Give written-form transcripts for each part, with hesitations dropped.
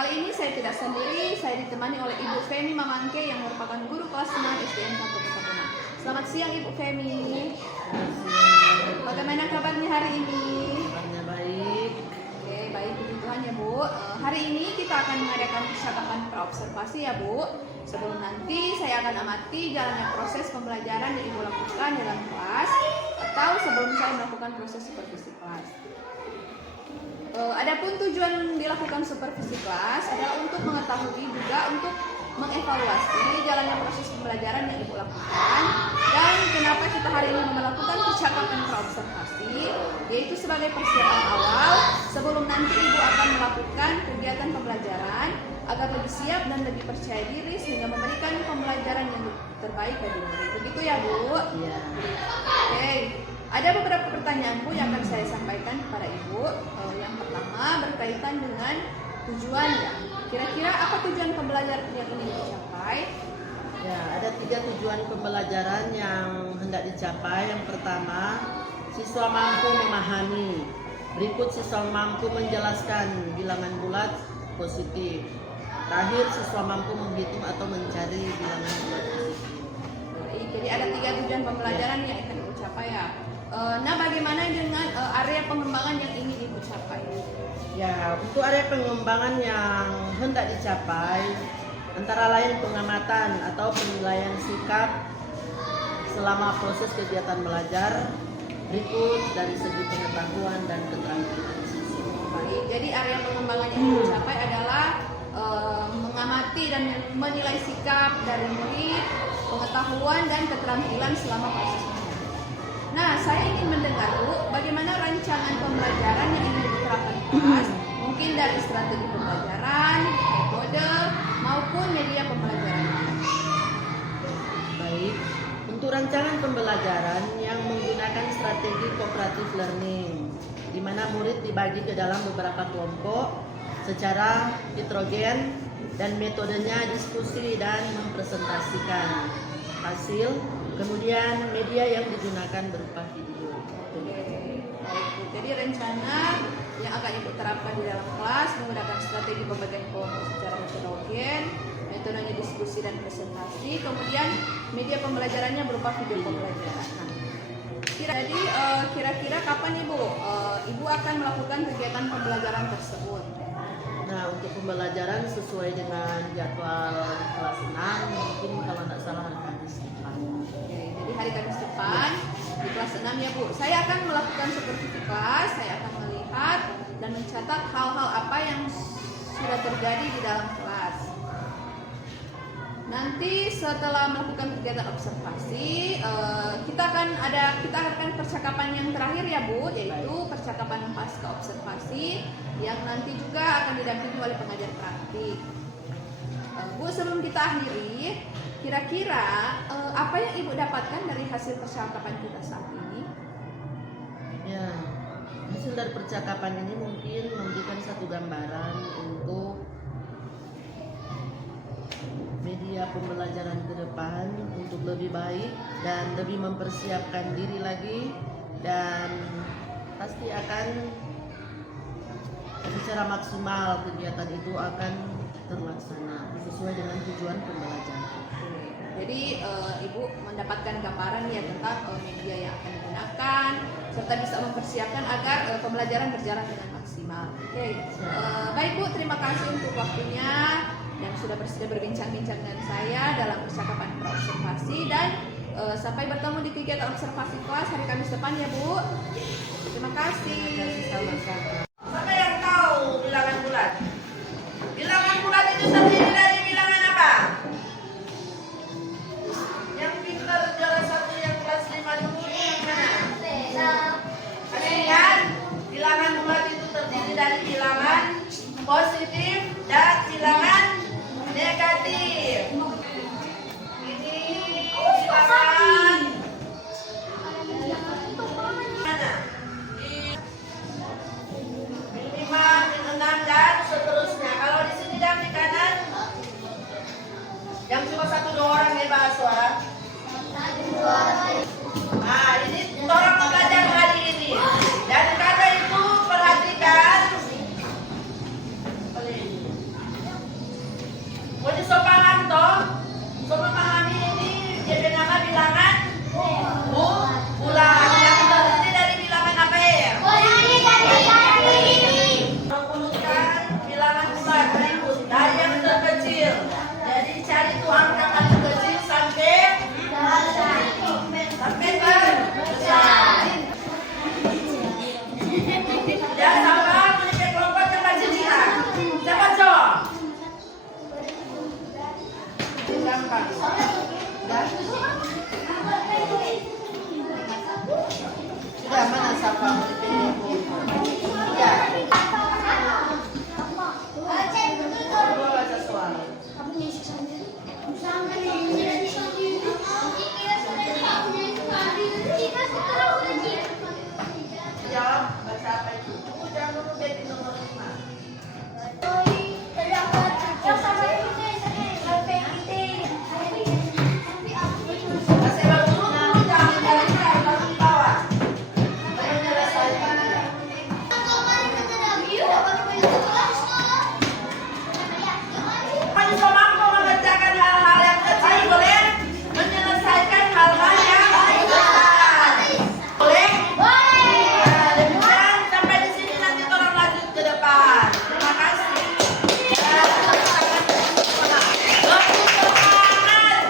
Kali ini saya tidak sendiri, saya ditemani oleh Ibu Femi Mamangke yang merupakan guru kelas 6 SDN 1 Petamburan. Selamat siang Ibu Femi. Bagaimana kabarnya hari ini? Kabarnya baik. Oke, baik, puji Tuhan ya Bu. Hari ini kita akan mengadakan percakapan praobservasi ya Bu. Sebelum nanti saya akan amati jalannya proses pembelajaran yang Ibu lakukan dalam kelas atau sebelum saya melakukan proses supervisi kelas. Adapun tujuan dilakukan supervisi kelas adalah untuk mengetahui juga untuk mengevaluasi jalannya proses pembelajaran yang Ibu lakukan dan kenapa kita hari ini melakukan percakapan praobservasi, yaitu sebagai persiapan awal sebelum nanti Ibu akan melakukan kegiatan pembelajaran agar lebih siap dan lebih percaya diri sehingga memberikan pembelajaran yang terbaik bagi murid. Begitu ya Bu? Iya. Oke. Ada beberapa pertanyaan Bu yang akan saya sampaikan kepada Ibu. Yang pertama berkaitan dengan tujuan ya. Kira-kira apa tujuan pembelajaran yang ingin dicapai? Ya, ada 3 tujuan pembelajaran yang hendak dicapai. Yang pertama, siswa mampu memahami. Berikut, siswa mampu menjelaskan bilangan bulat positif. Terakhir, siswa mampu menghitung atau mencari bilangan bulat positif. Baik, jadi ada 3 tujuan pembelajaran yang akan Ibu capai ya. Nah, bagaimana dengan area pengembangan yang ingin Ibu capai? Ya, untuk area pengembangan yang hendak dicapai antara lain pengamatan atau penilaian sikap selama proses kegiatan belajar. Berikut dari segi pengetahuan dan keterampilan siswa. Baik, jadi area pengembangan yang Ibu capai adalah mengamati dan menilai sikap dari murid, pengetahuan dan keterampilan selama proses belajar. Nah, saya ingin mendengar Bu, bagaimana rancangan pembelajaran yang ingin diterapkan di kelas, mungkin dari strategi pembelajaran, metode, maupun media pembelajaran. Baik, untuk rancangan pembelajaran yang menggunakan strategi cooperative learning, di mana murid dibagi ke dalam beberapa kelompok secara heterogen dan metodenya diskusi dan mempresentasikan hasil. Kemudian media yang digunakan berupa video. Baik, Bu. Jadi rencana yang akan Ibu terapkan di dalam kelas menggunakan strategi pembagian kelompok secara heterogen, metodenya diskusi dan presentasi, kemudian media pembelajarannya berupa video pembelajaran. Jadi kira-kira kapan Ibu akan melakukan kegiatan pembelajaran tersebut? Nah, untuk pembelajaran sesuai dengan jadwal kelas 6, mungkin kalau tidak salah hari Kamis depan. Oke, jadi hari Kamis depan di kelas 6 ya Bu. Saya akan melakukan supervisi kelas, saya akan melihat dan mencatat hal-hal apa yang sudah terjadi di dalam kelas. Nanti setelah melakukan kegiatan observasi, kita akan percakapan yang terakhir ya Bu, yaitu percakapan pasca observasi yang nanti juga akan didampingi oleh pengajar praktik. Bu, sebelum kita akhiri, kira-kira apa yang Ibu dapatkan dari hasil percakapan kita saat ini? Ya, hasil dari percakapan ini mungkin memberikan satu gambaran untuk media pembelajaran ke depan untuk lebih baik dan lebih mempersiapkan diri lagi, dan pasti akan secara maksimal kegiatan itu akan terlaksana sesuai dengan tujuan pembelajaran. Jadi Ibu mendapatkan gambaran ya tentang media yang akan digunakan serta bisa mempersiapkan agar pembelajaran berjalan dengan maksimal. Oke, baik Bu, terima kasih untuk waktunya yang sudah bersedia berbincang-bincang dengan saya dalam percakapan praobservasi, dan sampai bertemu di kegiatan observasi kelas hari Kamis depan ya Bu. Terima kasih. Sama-sama. Siapa yang tahu bilangan bulat? Bilangan bulat itu terdiri dari bilangan apa? Yang pintar juara 1 yang kelas 5 dulu yang mana? Ada ingat? Bilangan bulat itu terdiri dari bilangan positif dan bilangan negatif. Ini bilangan mana? gampang. Sudah? Sudah, mana siapa mau dipilih? Ya. Coba baca soal. Jawab, baca apa itu? Jangan dulu di nomor 5. Kasih waktu dulu, jangan jalan-jalan, langsung di bawah. Menyelesaikan. Kan bisa mampu mengerjakan hal-hal yang kecil, boleh menyelesaikan hal-hal yang besar. Boleh? Nah, demikian sampai di sini, nanti tolong lanjut ke depan. Terima kasih. Waktu semangat.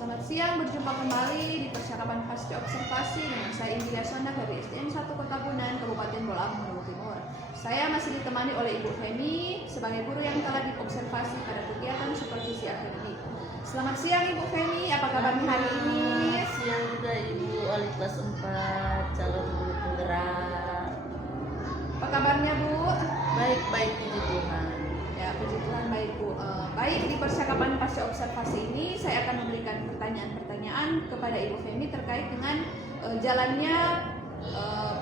Selamat siang, berjumpa kembali di percakapan pasca observasi dengan saya India Sonda dari SDN 1 Kota Bunan, Kabupaten Bolang, Maluku Timur. Saya masih ditemani oleh Ibu Femi sebagai guru yang telah diobservasi pada kegiatan supervisi akademik. Selamat siang Ibu Femi, apa kabarnya hari ini? Siang juga Ibu wali kelas 4 calon guru penggerak. Apa kabarnya Bu? Baik-baik puji Tuhan. Ya, puji Tuhan baik Bu. Baik, di percakapan pasca observasi ini saya akan memberikan pertanyaan-pertanyaan kepada Ibu Femi terkait dengan jalannya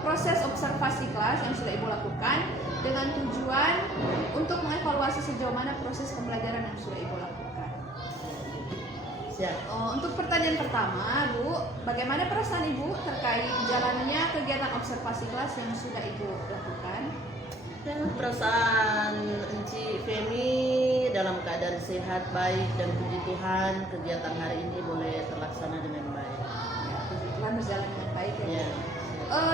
proses observasi kelas yang sudah Ibu lakukan dengan tujuan untuk mengevaluasi sejauh mana proses pembelajaran yang sudah Ibu lakukan. Siap. Untuk pertanyaan pertama, Bu, bagaimana perasaan Ibu terkait jalannya kegiatan observasi kelas yang sudah Ibu lakukan? Dan perasaan Enci Femi dalam keadaan sehat, baik, dan puji Tuhan kegiatan hari ini boleh terlaksana dengan baik. Ya, puji Tuhan berjalan dengan baik ya. Bu. Ya.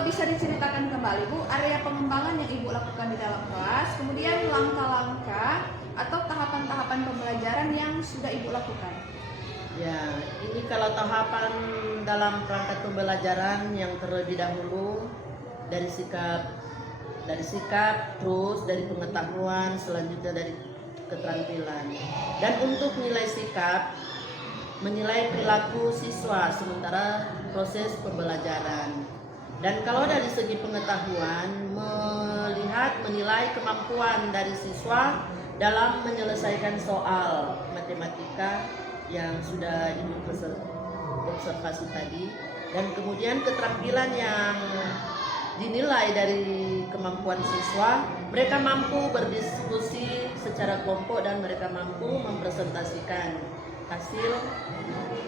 Bisa diceritakan kembali Bu, area pengembangan yang Ibu lakukan di dalam kelas, kemudian langkah-langkah atau tahapan-tahapan pembelajaran yang sudah Ibu lakukan. Ya, ini kalau tahapan dalam perangkat pembelajaran yang terlebih dahulu dari sikap, terus dari pengetahuan, selanjutnya dari keterampilan. Dan untuk nilai sikap, menilai perilaku siswa sementara proses pembelajaran. Dan kalau dari segi pengetahuan, menilai kemampuan dari siswa dalam menyelesaikan soal matematika yang sudah Ibu observasi tadi. Dan kemudian keterampilan yang dinilai dari kemampuan siswa, mereka mampu berdiskusi secara kelompok dan mereka mampu mempresentasikan hasil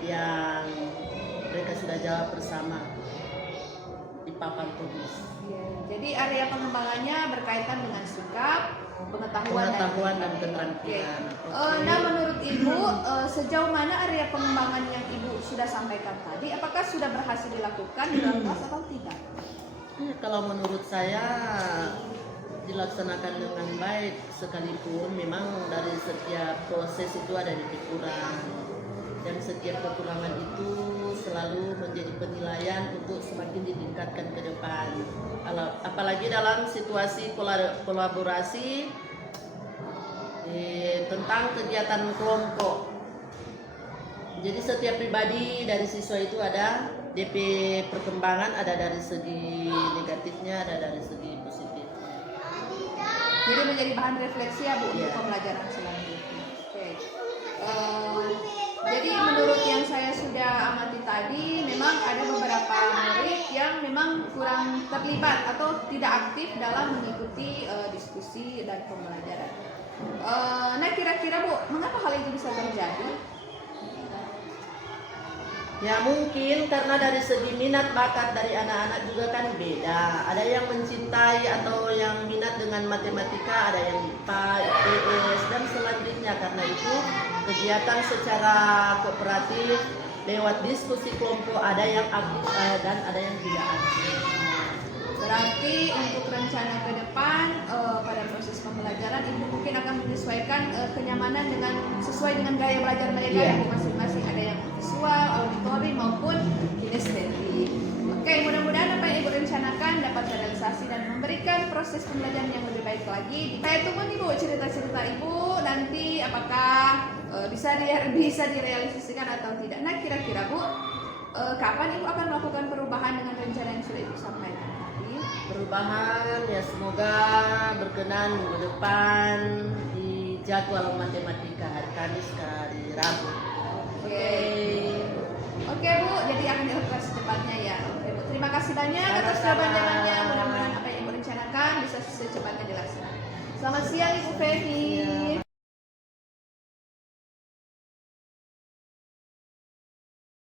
yang mereka sudah jawab bersama di papan tulis. Jadi area pengembangannya berkaitan dengan sikap, pengetahuan Dan keterampilan. Nah, menurut Ibu, sejauh mana area pengembangan yang Ibu sudah sampaikan tadi, apakah sudah berhasil dilakukan di dalam kelas atau tidak? Ya, kalau menurut saya dilaksanakan dengan baik, sekalipun memang dari setiap proses itu ada titik kurang, dan setiap kekurangan itu selalu menjadi penilaian untuk semakin ditingkatkan ke depan. Apalagi dalam situasi kolaborasi tentang kegiatan kelompok. Jadi setiap pribadi dari siswa itu ada DP perkembangan, ada dari segi negatifnya, ada dari segi positif. Jadi menjadi bahan refleksi ya Bu untuk Iya. pembelajaran selanjutnya. Oke. Jadi menurut yang saya sudah amati tadi, memang ada beberapa murid yang memang kurang terlibat atau tidak aktif dalam mengikuti diskusi dan pembelajaran. Nah, kira-kira Bu, mengapa hal itu bisa terjadi? Ya mungkin karena dari segi minat bakat dari anak-anak juga kan beda. Ada yang mencintai atau yang minat dengan matematika, ada yang IPA, IPS, dan selanjutnya. Karena itu kegiatan secara kooperatif lewat diskusi kelompok ada yang aktif dan ada yang tidak aktif. Berarti untuk rencana ke depan pada proses pembelajaran Ibu mungkin akan menyesuaikan kenyamanan sesuai dengan gaya belajar mereka Iya. ya Bu, masing-masing, ada yang visual, auditori maupun kinestetik. Oke, mudah-mudahan apa yang Ibu rencanakan dapat terrealisasi dan memberikan proses pembelajaran yang lebih baik lagi. Saya tunggu nih Bu cerita-cerita Ibu nanti apakah bisa direalisasikan atau tidak. Nah, kira-kira Bu, kapan Ibu akan melakukan perubahan dengan rencana yang sudah Ibu sampaikan tadi? Perubahan ya semoga berkenan minggu depan di jadwal matematika hari Kamis ke hari Rabu. Oke. Oke Bu, jadi akan dilakukan secepatnya ya. Oke Bu, terima kasih banyak atas Sama-sama. jawaban-jawabannya. Mudah-mudahan apa yang Ibu rencanakan bisa secepatnya dilaksanakan. Selamat siang Ibu Fevi. Ya.